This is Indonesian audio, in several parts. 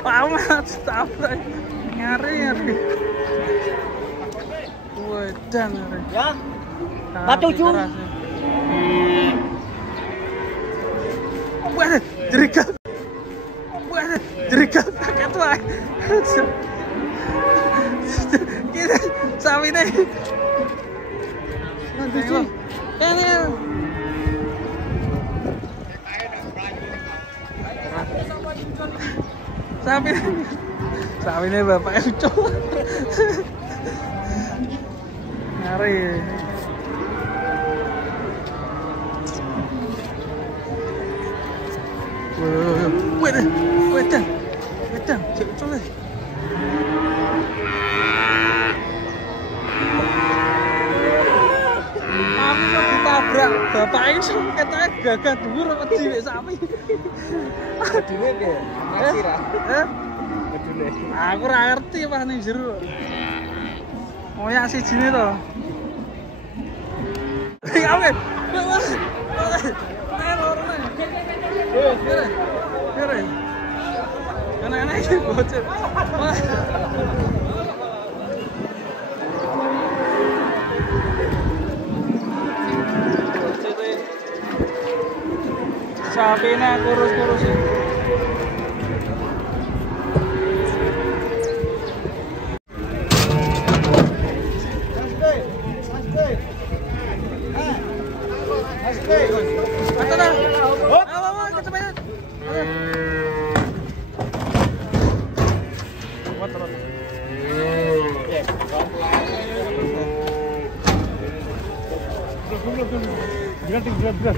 Pamat tabrak. Ngari. Wedan ngari. Ya. 47. Waduh, jerigal. Sakit wae. Kita sawine. Ini. Sawine bapak Uco. Ngari. Wedan, cek Uco. Aku kok ditabrak bapak itu katanya gagah dhuwur apa cilik sapi. Bedune piye? Ngerti ra? Bedune. Aku ora ngerti apa ning jero. Moyak sijine to. Oke. Kere. Enak-enak iki bocil. Sapine kurus-kurus. Berat.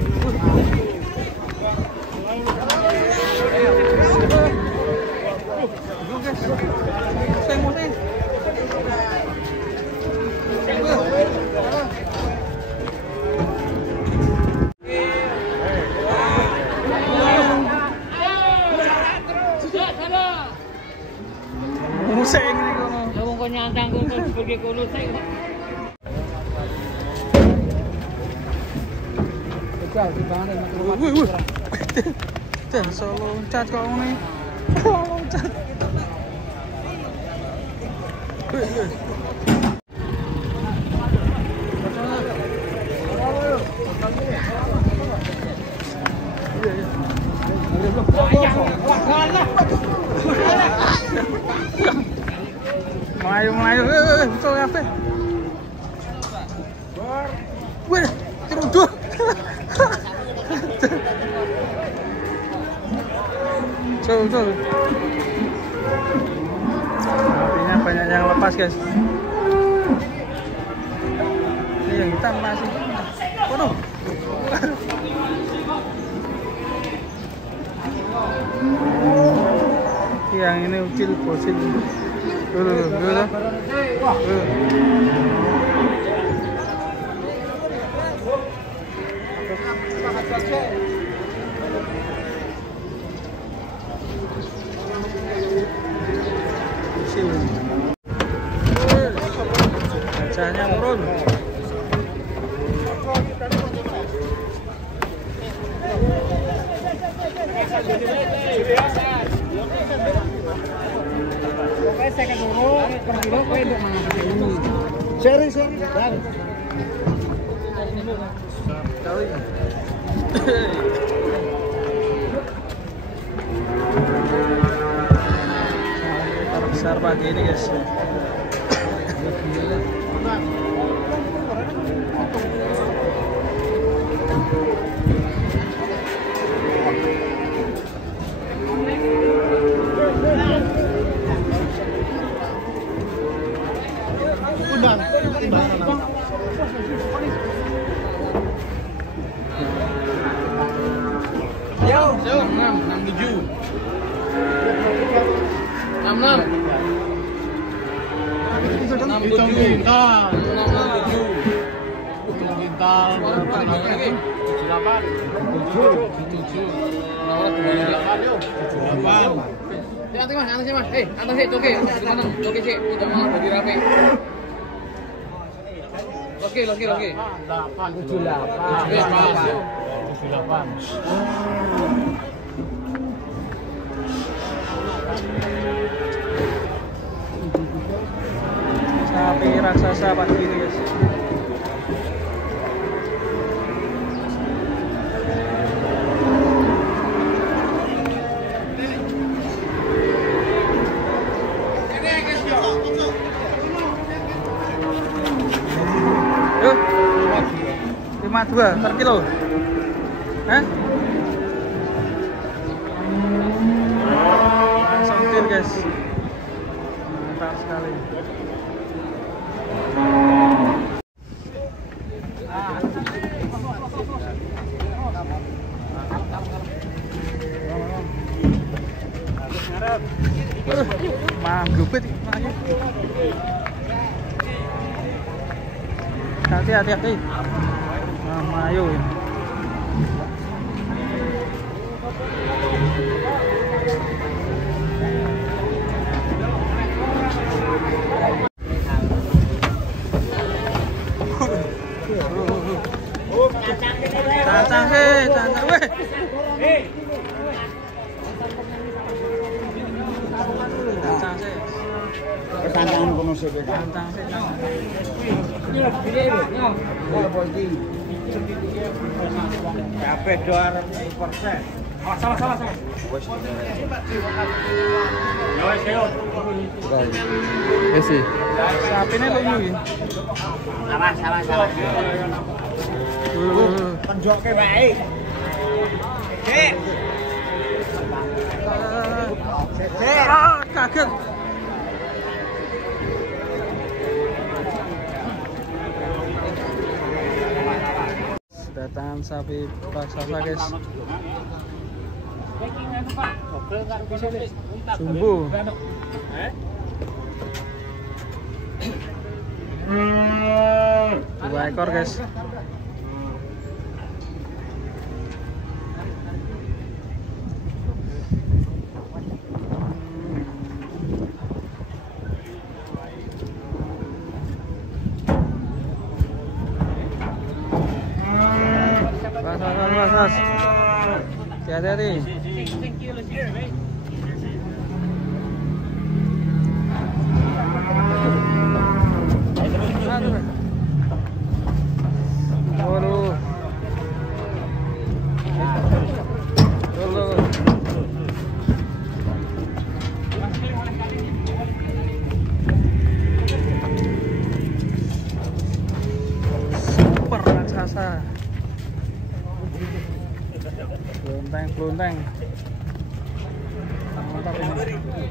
Musik ini kono. Ya wong kok nyandang kok sebagai kono sing. Dan solo loncat kok ngene. Loncat. Melayu, betul kabeh. Wih, kerudung. Betul. Artinya banyak yang lepas, guys. Ini yang hitam masih. Waduh. Yang ini ucil bosil. Dulu. Gajahnya turun. Pokoknya saya kan turun, pergi lo kowe nduk mangan ini. Seri. Dan. Besar pagi ini, guys. Yo, 67. 78. Sapi raksasa pagi ini guys. Yuk, 52 per kilo. Hah? Langsung deal guys. Mantap sekali. Manggupit. Hati-hati. Mama ayo. Cancang weh. Kesantangan kono sik kan. Kabeh do arep 1%. Salah. Wes. Ya wes yo. Wes sih. Sapine lunyu iki. Salah. Penjoke bae. Cek. Kaget. Datang sapi raksasa guys. Jumbo. 2 ekor guys. Mas. Hati-hati. Waduh. Super raksasa. Pelonteng. Mantap ini.